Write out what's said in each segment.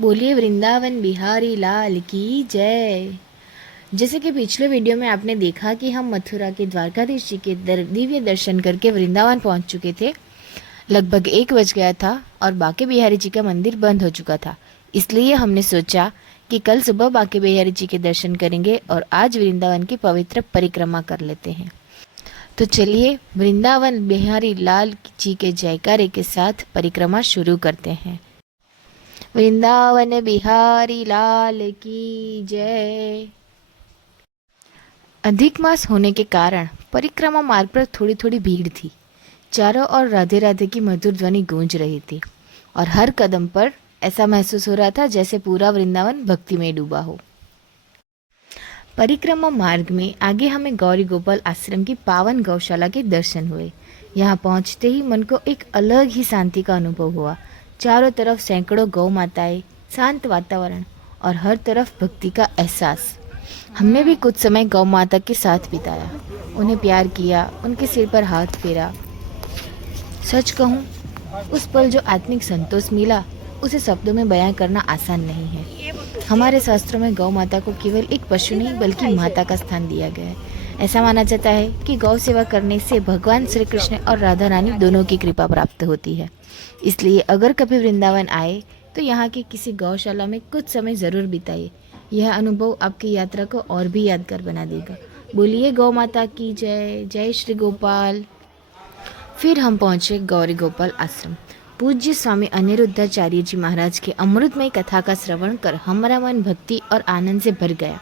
बोलिए वृंदावन बिहारी लाल की जय। जैसे कि पिछले वीडियो में आपने देखा कि हम मथुरा के द्वारकाधीश जी के दिव्य दर्शन करके वृंदावन पहुंच चुके थे। लगभग 1 बज गया था और बांके बिहारी जी का मंदिर बंद हो चुका था। इसलिए हमने सोचा कि कल सुबह बांके बिहारी जी के दर्शन करेंगे और आज वृंदावन की पवित्र परिक्रमा कर लेते हैं। तो चलिए वृंदावन बिहारी लाल जी के जयकारे के साथ परिक्रमा शुरू करते हैं। वृंदावन बिहारी लाल की जय। अधिक मास होने के कारण परिक्रमा मार्ग पर थोड़ी थोड़ी भीड़ थी। चारों ओर राधे राधे की मधुर ध्वनि गूंज रही थी और हर कदम पर ऐसा महसूस हो रहा था जैसे पूरा वृंदावन भक्ति में डूबा हो। परिक्रमा मार्ग में आगे हमें गौरी गोपाल आश्रम की पावन गौशाला के दर्शन हुए। यहाँ पहुँचते ही मन को एक अलग ही शांति का अनुभव हुआ। चारों तरफ सैकड़ों गौ माताएं, शांत वातावरण और हर तरफ भक्ति का एहसास। हमने भी कुछ समय गौ माता के साथ बिताया, उन्हें प्यार किया, उनके सिर पर हाथ फेरा। सच कहूँ, उस पल जो आत्मिक संतोष मिला उसे शब्दों में बयां करना आसान नहीं है। हमारे शास्त्रों में गौ माता को केवल एक पशु नहीं बल्कि माता का स्थान दिया गया है। ऐसा माना जाता है कि गौ सेवा करने से भगवान श्री कृष्ण और राधा रानी दोनों की कृपा प्राप्त होती है। इसलिए अगर कभी वृंदावन आए तो यहाँ की किसी गौशाला में कुछ समय ज़रूर बिताइए। यह अनुभव आपकी यात्रा को और भी यादगार बना देगा। बोलिए गौ माता की जय। जय श्री गोपाल। फिर हम पहुँचे गौरी गोपाल आश्रम। पूज्य स्वामी अनिरुद्धाचार्य जी महाराज के अमृतमय कथा का श्रवण कर हमारा मन भक्ति और आनंद से भर गया।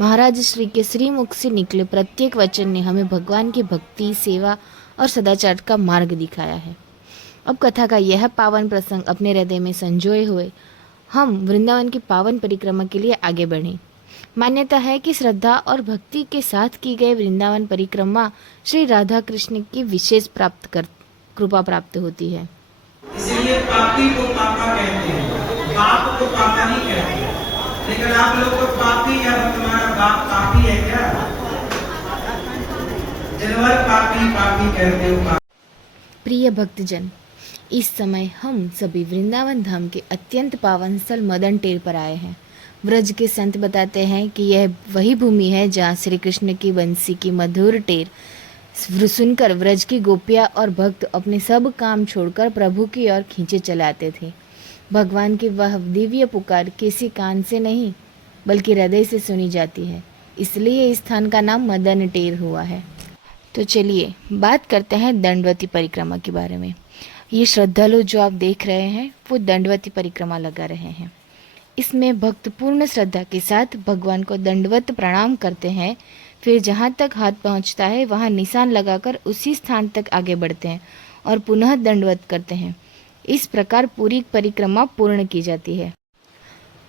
महाराज श्री के श्रीमुख से निकले प्रत्येक वचन ने हमें भगवान की भक्ति, सेवा और सदाचार का मार्ग दिखाया है। अब कथा का यह पावन प्रसंग अपने हृदय में संजोए हुए हम वृंदावन की पावन परिक्रमा के लिए आगे बढ़े। मान्यता है कि श्रद्धा और भक्ति के साथ की गई वृंदावन परिक्रमा श्री राधा कृष्ण की विशेष कृपा प्राप्त होती है। इसलिए पापी को पापा कहते हैं, पाप को पापा नहीं कहते। लेकिन आप लोग को पापी या तुम्हारा बाप पापी है क्या? जानवर पापी पापी कहते हो। प्रिय भक्तजन, इस समय हम सभी वृंदावन धाम के अत्यंत पावन स्थल मदन टेर पर आए हैं। व्रज के संत बताते हैं कि यह वही भूमि है जहाँ श्री कृष्ण की बंसी की मधुर टेर सुनकर व्रज की गोपियाँ और भक्त अपने सब काम छोड़कर प्रभु की ओर खींचे चलाते थे। भगवान की वह दिव्य पुकार किसी कान से नहीं बल्कि हृदय से सुनी जाती है, इसलिए इस स्थान का नाम मदन टेर हुआ है। तो चलिए बात करते हैं दंडवती परिक्रमा के बारे में। ये श्रद्धालु जो आप देख रहे हैं वो दंडवती परिक्रमा लगा रहे हैं। इसमें भक्त पूर्ण श्रद्धा के साथ भगवान को दंडवत प्रणाम करते हैं। फिर जहाँ तक हाथ पहुँचता है वहाँ निशान लगाकर उसी स्थान तक आगे बढ़ते हैं और पुनः दंडवत करते हैं। इस प्रकार पूरी परिक्रमा पूर्ण की जाती है।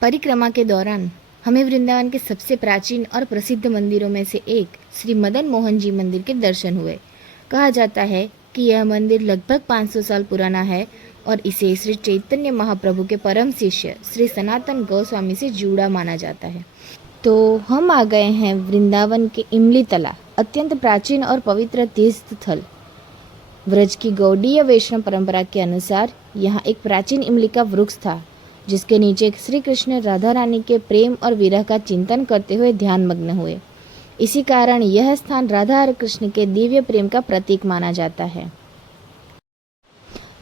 परिक्रमा के दौरान हमें वृंदावन के सबसे प्राचीन और प्रसिद्ध मंदिरों में से एक श्री मदन मोहन जी मंदिर के दर्शन हुए। कहा जाता है कि यह मंदिर लगभग 500 साल पुराना है और इसे श्री चैतन्य महाप्रभु के परम शिष्य श्री सनातन गोस्वामी से जुड़ा माना जाता है। तो हम आ गए हैं वृंदावन के इमली तला, अत्यंत प्राचीन और पवित्र तीर्थ स्थल। व्रज की गौड़ीय वैष्णव परंपरा के अनुसार यहाँ एक प्राचीन इमली का वृक्ष था जिसके नीचे श्री कृष्ण राधा रानी के प्रेम और विरह का चिंतन करते हुए ध्यान मग्न हुए। इसी कारण यह स्थान राधा और कृष्ण के दिव्य प्रेम का प्रतीक माना जाता है।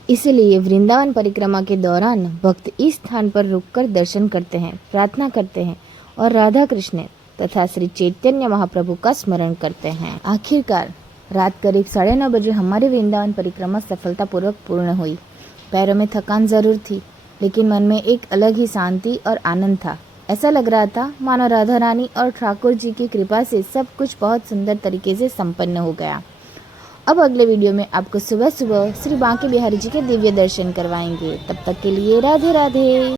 इसलिए वृंदावन परिक्रमा के दौरान भक्त इस स्थान पर रुककर दर्शन करते हैं, प्रार्थना करते हैं और राधा कृष्ण तथा श्री चैतन्य महाप्रभु का स्मरण करते हैं। आखिरकार रात करीब 9:30 बजे हमारी वृंदावन परिक्रमा सफलतापूर्वक पूर्ण हुई। पैरों में थकान जरूर थी लेकिन मन में एक अलग ही शांति और आनंद था। ऐसा लग रहा था मानो राधा रानी और ठाकुर जी की कृपा से सब कुछ बहुत सुंदर तरीके से संपन्न हो गया। अब अगले वीडियो में आपको सुबह सुबह श्री बांके बिहारी जी के दिव्य दर्शन करवाएंगे। तब तक के लिए राधे राधे।